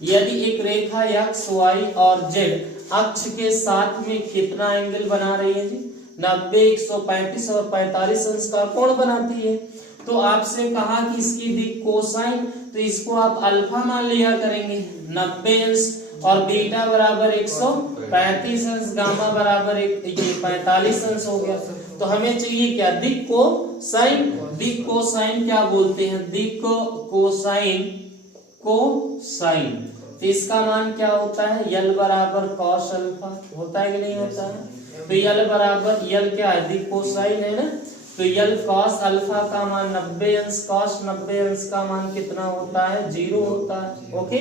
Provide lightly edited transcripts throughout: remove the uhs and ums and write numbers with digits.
यदि एक रेखा x, y और z अक्ष के साथ में कितना एंगल बना रही है जी? 90, 135 और 45 अंश का कोण बनाती है। तो आपसे कहा कि इसकी दिक कोसाइन, तो इसको आप अल्फा मान लिया करेंगे 90 अंश, और बीटा बराबर 135 अंश, गामा बराबर 45 अंश हो गया। तो हमें चाहिए क्या? दिक कोसाइन। दिक कोसाइन क्या बोलते हैं? दिक कोसाइन, कोसाइन। तो इसका मान क्या होता है? यल बराबर कॉस अल्फा, होता है कि नहीं होता है? तो यल बराबर, यल क्या है? दिक कोसाइन है ना, तो यल कॉस अल्फा का मान 90 अंश, कॉस 90 अंश का मान कितना होता है? 0 होता है। ओके,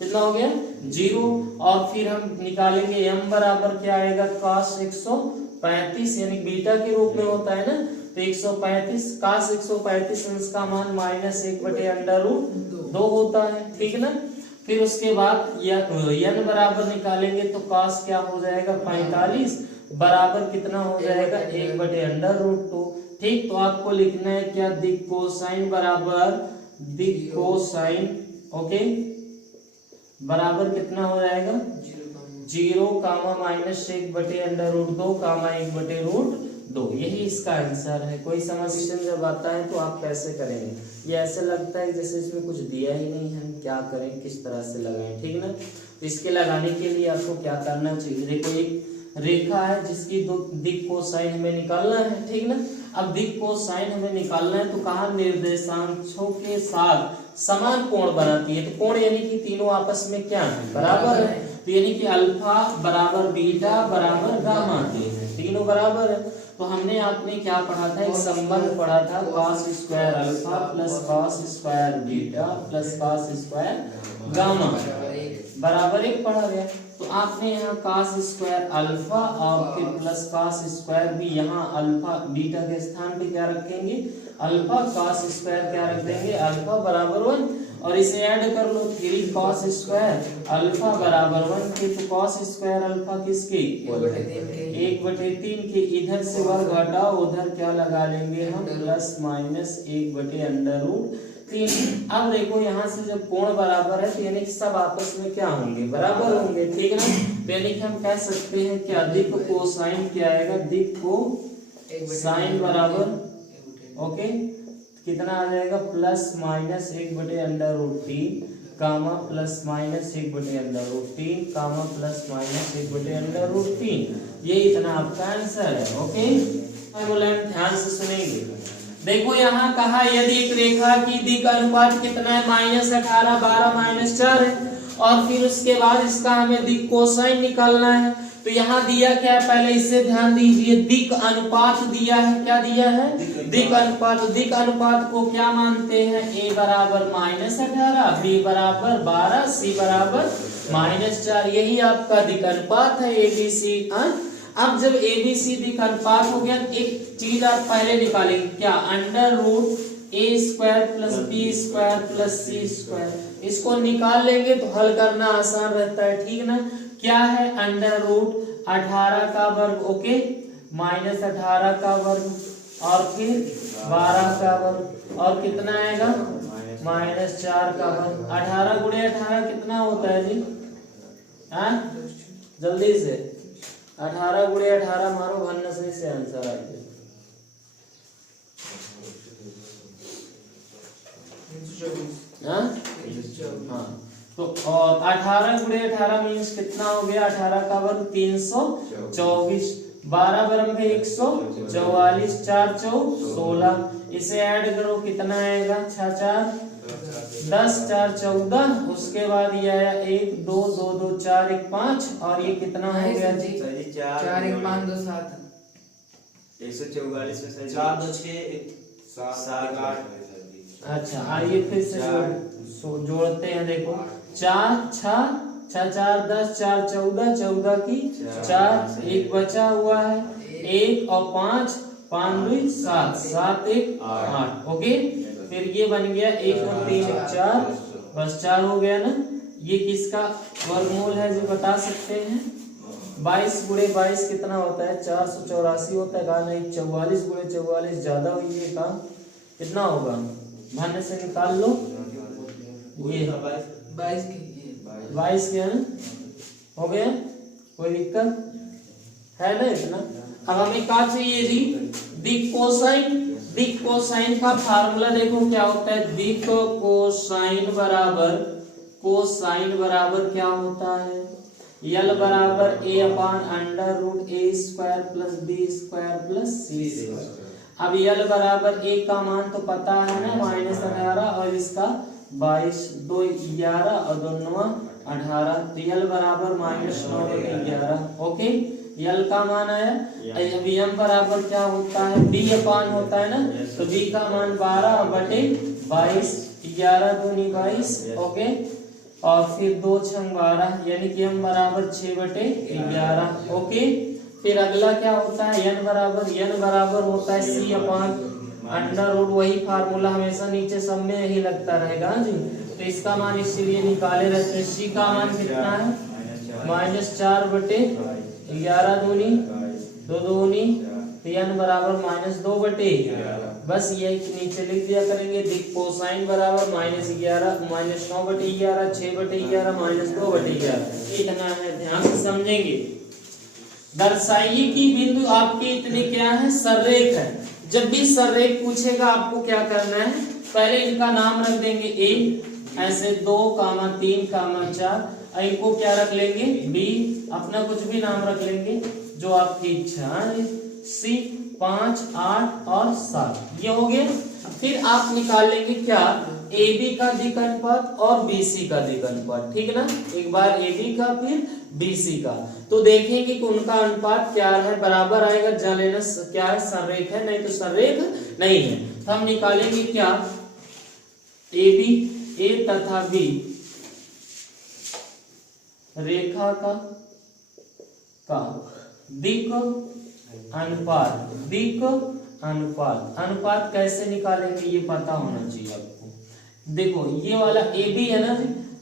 कितना हो गया? 0। और फिर हम निकालेंगे m बराबर क्या आएगा? कॉस 135, यानी बीटा के रूप में होता है ना, तो 135 कॉस 135 अंश का मान -1/√2 होता है, ठीक है ना। फिर उसके बाद n बराबर निकालेंगे तो कॉस क्या हो जाएगा? 45 बराबर कितना हो जाएगा? 1/√2। ठीक, तो आपको लिखना है क्या? दिक कोसाइन बराबर, दिक कोसाइन, ओके, बराबर कितना हो जाएगा? 0 कामा -1/√2 कामा 1/√2। यही इसका आंसर है। कोई समस्या जब आता है तो आप कैसे करेंगे? ये ऐसे लगता है जैसे इसमें कुछ दिया ही नहीं है, क्या करें, किस तरह से लगाएं, ठीक ना। तो इसके लगाने के लिए आपको क्या करना चाहिए? देखो, एक रेखा है जिसकी दिक कोसाइन हमें निकालना है, ठीक ना। अब दिक कोसाइन हमें निकालना है तो कहा? निर्देशांकों के साथ समान कोण बनाती है। तो कोण यानी कि तीनों आपस में क्या है? बराबर है। तो यानी कि अल्फा बराबर बीटा बराबर गामा के हैं, तीनों बराबर है। तो हमने आपने क्या पढ़ा था? एक संबंध पढ़ा था, cos square alpha plus cos square beta plus cos square gamma बराबर 1 पढ़ा गया। तो आपने यहाँ cos स्क्वायर अल्फा और फिर प्लस cos स्क्वायर भी, यहाँ अल्फा बीटा के स्थान पे क्या रखेंगे? अल्फा, cos स्क्वायर क्या रख देंगे? अल्फा बराबर 1, और इसे ऐड कर लो, 3 cos स्क्वायर अल्फा बराबर 1 के। तो cos स्क्वायर अल्फा किसके? 1/3 के। इधर से वर्ग हटाओ, उधर क्या लगा लेंगे हम? Plus minus 1/√3। अब देखो, यहाँ से जब कोण बराबर है तो यानी कि सब आपस में क्या होंगे? बराबर होंगे, ठीक है ना। तो यानी कि हम कह सकते हैं कि दिक कोसाइन क्या आएगा? दिक कोसाइन बराबर, ओके, कितना आ जाएगा? प्लस माइनस 1/√3 कामा प्लस माइनस 1/√3 कामा प्लस माइनस 1/√3। ये इतना आपका आंसर है। ओके, ध्यान से सुनेंगे। देखो, यहाँ कहा यदि एक रेखा की दिक अनुपात कितना है? -18, 12, -4 है। और फिर उसके बाद इसका हमें दिक कोसाइन निकालना है। तो यहाँ दिया क्या है? पहले इसे ध्यान दीजिए, दिक अनुपात दिया है। क्या दिया है? दिक अनुपात। दिक अनुपात को क्या मानते हैं? a बराबर -18, b बराबर 12, c बराबर -4। यही आपका दिक अनुपात है, ABC। अब जब ABC दिक अनुपात हो गया, एक चीज आप पहले निकालेंगे, क्या? √a² plus b² plus c²। इसको निकाल लेंगे तो हल करना आसान रहता है, ठीक ना। क्या है? √18 का वर्ग, ओके, -18 का वर्ग, और फिर 12 का वर्ग, और कितना आएगा? -4 का वर्ग। 18 × 18 कितना होता है जी? जल्दी से 18 × 18 मारो, भन्न से आंसर आ गया। हाँ, तो 18 × 18 मीन्स कितना हो गया? 18 का वर्ग 324, 12 वर्ग में 144, 4 4 16। इसे ऐड करो, कितना आएगा? 6 4 10, 4 14। उसके बाद ये आया 1 2 2 2 4 1 5, और ये कितना हो गया जी? 4 1 5 2 7 144 में 4 2 6 7 8। अच्छा, आइए फिर से जोड़ते हैं। देखो, 4 6 6 4 10, 4 14, 14 की 4, 1 बचा हुआ है, 1 और 5, 5 2 7, 7 1 8। ओके, फिर ये बन गया 1 और 3 4, बस 4 हो गया ना। ये किसका वर्गमूल है जी? बता सकते हैं। 22 × 22 कितना होता है? 484 होता है। कहा नहीं, 44 × 44 ज्यादा हुई है। कहा कितना होगा? भाने से निकाल लो। ये 22 की 22 किया ना, हो गया, कोई दिक्कत है ना इतना। अब हमें क्या चाहिए जी, दिक कोसाइन। दिक कोसाइन का फार्मूला देखो क्या होता है, दिक कोसाइन बराबर, कोसाइन बराबर क्या होता है, यल बराबर a upon under root A square plus B square plus C square. अब यल बराबर a का मान तो पता है ना, -18 और इसका 22, 2 11 और 2 9 18, तो यल बराबर -9/11। ओके, यल का मान आया। अब m बराबर क्या होता है, b अपान होता है ना, तो b का मान 12/22, 11 दूनी 22। ओके, और फिर 2 6 12, यानी कि m बराबर 6/11। ओके, फिर अगला क्या होता है, n बराबर होता है c अपान अंडर रूट, वही फार्मूला हमेशा नीचे सब में यही लगता रहेगा जी। तो इसका मान इसीलिए निकाले रहते हैं। c का मान कितना है, -4/11 दूनी 2 दूनी, तो n बराबर -2/11। बस ये नीचे लिख दिया करेंगे, दिक कोसाइन बराबर -11 -9/11 6/11 -2/11। इतना है, ध्यान से समझेंगे। दर्शाइए कि बिंदु आपके इतने क्या है, सररेख है। जब भी सररेख पूछेगा आपको क्या करना है, पहले इनका नाम रख देंगे a, ऐसे 2, 3, 4, इनको क्या रख लेंगे b, अपना कुछ भी नाम रख लेंगे जो आपकी इच्छा है, c 5 8 और 7, ये हो गए। फिर आप निकाल लेंगे क्या, AB का दिक अनुपात और BC का दिक अनुपात, ठीक ना। एक बार AB का फिर BC का, तो देखेंगे कि उनका अनुपात क्या है, बराबर आएगा, जान लेना क्या है, सररेख है, नहीं तो सररेख नहीं है। तो हम निकालेंगे क्या, AB A तथा B रेखा का दिक अनुपात, दिक अनुपात, अनुपात कैसे निकालेंगे ये पता होना चाहिए आपको। देखो ये वाला AB है ना,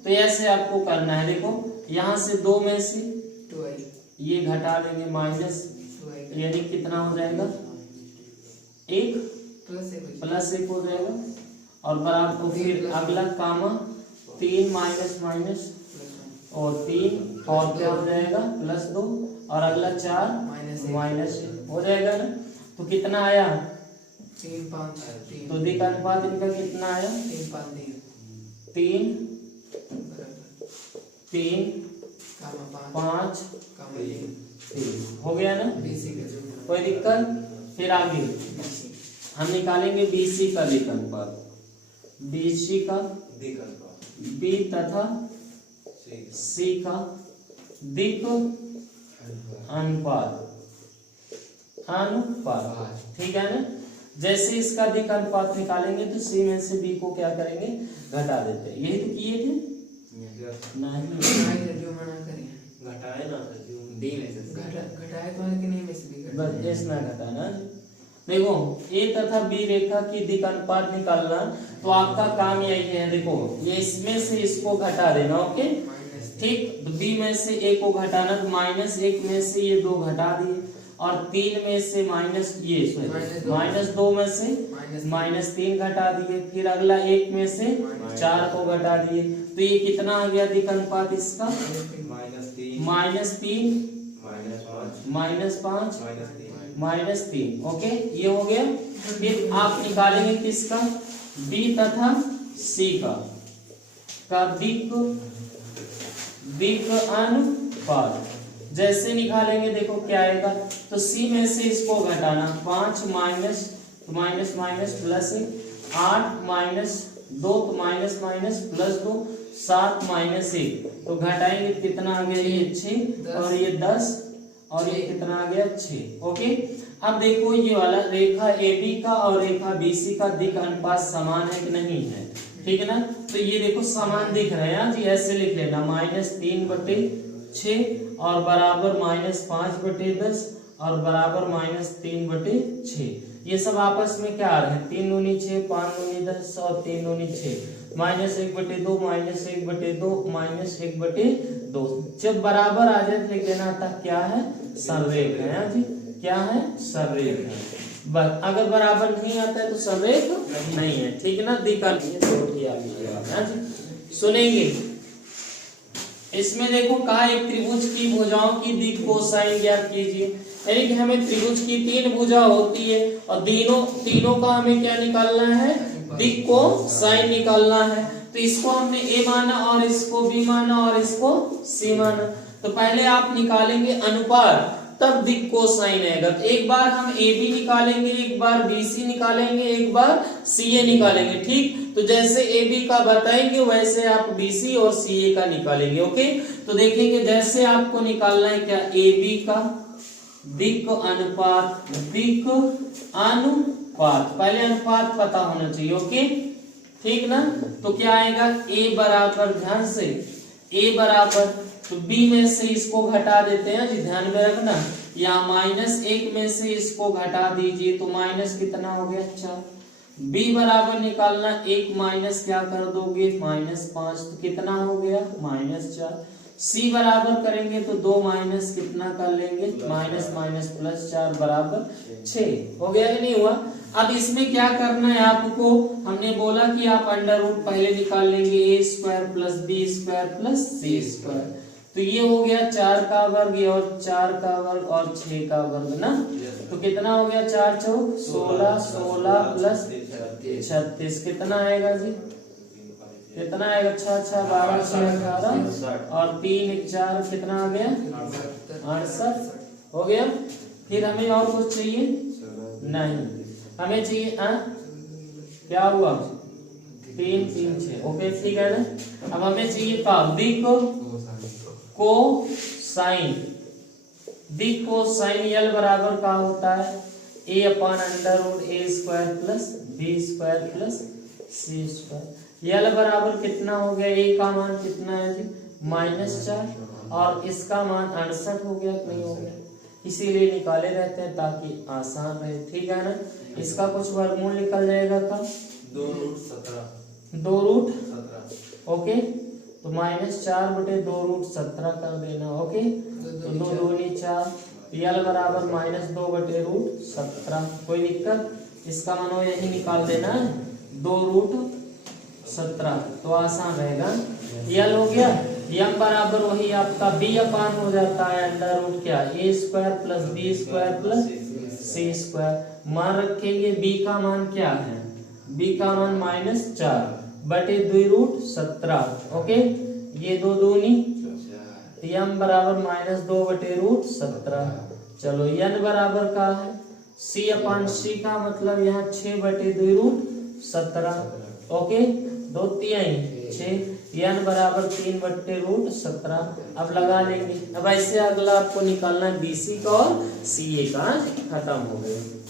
तो ऐसे आपको करना है। देखो यहाँ से 2 में से ये घटा देंगे माइनस, यानी कितना हो जाएगा, 1 प्लस 1 हो जाएगा, और बराबर फिर अगला कामा 3 माइनस माइनस और 3 और क्या हो जाएगा +2, और अगला 4 माइनस हो जाएगा ना। तो कितना आया, 3 5 3, तो दिक अनुपात इनका कितना आया, 3 5 3 3 5 3 हो गया ना, BC का जो कोई दिक्कत। फिर आगे हम निकालेंगे BC का दिक अनुपात, BC का B तथा C का दिक अनुपात, ठीक है ना। जैसे इसका दिक अनुपात निकालेंगे तो C में से B को क्या करेंगे, घटा देते हैं। यही तो किए थे, नहीं जो मना करें घटाए ना, घटाए तो है कि नहीं, में से भी बस ऐसा घटाना। देखो A तथा B रेखा की दिक अनुपात निकालना, तो आपका काम यही है। देखो ये इसमें से इसको घटा देना, ओके ठीक। तो B में से A को घटाना, तो -1 में से ये 2 घटा दिए, और 3 में से माइनस ये -2 में से -3 घटा दिए, फिर अगला 1 में से 4 को घटा दिए, तो ये कितना आ गया दिक अनुपात इसका, -3 -5 -3। ओके, ये हो गया। फिर आप निकालेंगे किसका, B तथा C का दिक अनुपात। जैसे निकालेंगे देखो क्या आएगा, तो C में से इसको घटाना, 5 माइनस माइनस प्लस 8 माइनस 2 तो माइनस माइनस +2 7 माइनस 1, तो घटाएंगे कितना आ गया, ये 6 और ये 10 और ये कितना आ गया 6। ओके, अब देखो ये वाला रेखा AB का और रेखा BC का दिक अनुपात समान है कि नहीं है, ठीक है ना। तो ये देखो समान दिख रहे हैं जी, ऐसे लिख लेना -3/6 और बराबर -5/10 और बराबर -3/6। ये सब आपस में क्या आ रहे हैं, 3 दूनी 6 5 दूनी 10 और 3 दूनी 6, -1/2 -1/2 जब बराबर आ जाए तो लिख देना था क्या है, सररेख है जी, क्या है, सररेख है। बस अगर बराबर नहीं आता है तो सररेख नहीं है, ठीक है ना। दिक्कत सुनेंगे इसमें देखो कहा एक त्रिभुज की भुजाओं की दिक् कोसाइन ज्ञात कीजिए, यानी कि हमें त्रिभुज की 3 भुजा होती है और तीनों का हमें क्या निकालना है, दिक् कोसाइन निकालना है। तो इसको हमने ए माना और इसको बी माना और इसको सी माना। तो पहले आप निकालेंगे अनुपात, तब दिक् कोसाइन आएगा। तो एक बार हम ए बी निकालेंगे, एक बार बी सी निकालेंगे, एक बार सी ए निकालेंगे। ठीक, तो जैसे ए बी का बताएंगे वैसे आप बी सी और सी ए का निकालेंगे। ओके, तो देखेंगे जैसे आपको निकालना है क्या, ए बी का दिक् अनुपात, दिक् अनुपात, पहले अनुपात पता होना चाहिए। ओके, ठीक ना। तो क्या आएगा, ए बराबर, ध्यान से ए बराबर, तो बी में से इसको घटा देते हैं जी, ध्यान में रखना, या -1 में से इसको घटा दीजिए तो माइनस कितना हो गया, 4। बी बराबर निकालना, 1 माइनस क्या कर दोगे, -5, तो कितना हो गया, -4। सी बराबर करेंगे तो 2 माइनस कितना कर लेंगे, -+4 बराबर 6। हो गया कि नहीं हुआ। अब इसमें क्या करना है आपको, हमने बोला कि आप अंडर रूट पहले निकाल लेंगे, a² + b² + c²। तो ये हो गया 4 का वर्ग और 4 का वर्ग और 6 का वर्ग ना। तो कितना हो गया, 4 चौक 16, 16 + 36 कितना आएगा जी, कितना आएगा, 6 6 12 6 18 और 3 1 4 कितना आ गया, 68 हो गया। फिर हमें और कुछ चाहिए नहीं, हमें चाहिए क्या हुआ, 3 3 6। ओके, ठीक है ना। अब हमें चाहिए दिक् कोसाइन, दिक् कोसाइन यल बराबर का होता है a/√a² + b² + c²। यल बराबर कितना हो गया, ए का मान कितना है जी, -4 और इसका मान 68 हो गया, नहीं हो गया, इसीलिए निकाले रहते हैं ताकि आसान रहे। ठीक है ना। इसका कुछ वर्गमूल निकल जाएगा का 2√17। ओके, तो -4/2√17 कर देना। ओके, तो 2 दूनी 4, यल बराबर -2/√17। कोई दिक्कत, इसका मान यही निकाल देना है 2√17, तो आसान रहेगा। यल हो गया, यम बराबर वही आपका b/, हो जाता है अंडर रूट क्या, a² + b² + c²। मान रखेंगे b का मान क्या है, b का मान -4/2√17। ओके, ये 2 दूनी, यम बराबर -2/√17। चलो, n बराबर का है c/c का मतलब यहाँ 6/2√17। ओके, 2 3 6, n बराबर 3/√17। अब लगा लेंगे। अब ऐसे अगला आपको निकालना है BC का और CA का। खत्म हो गया।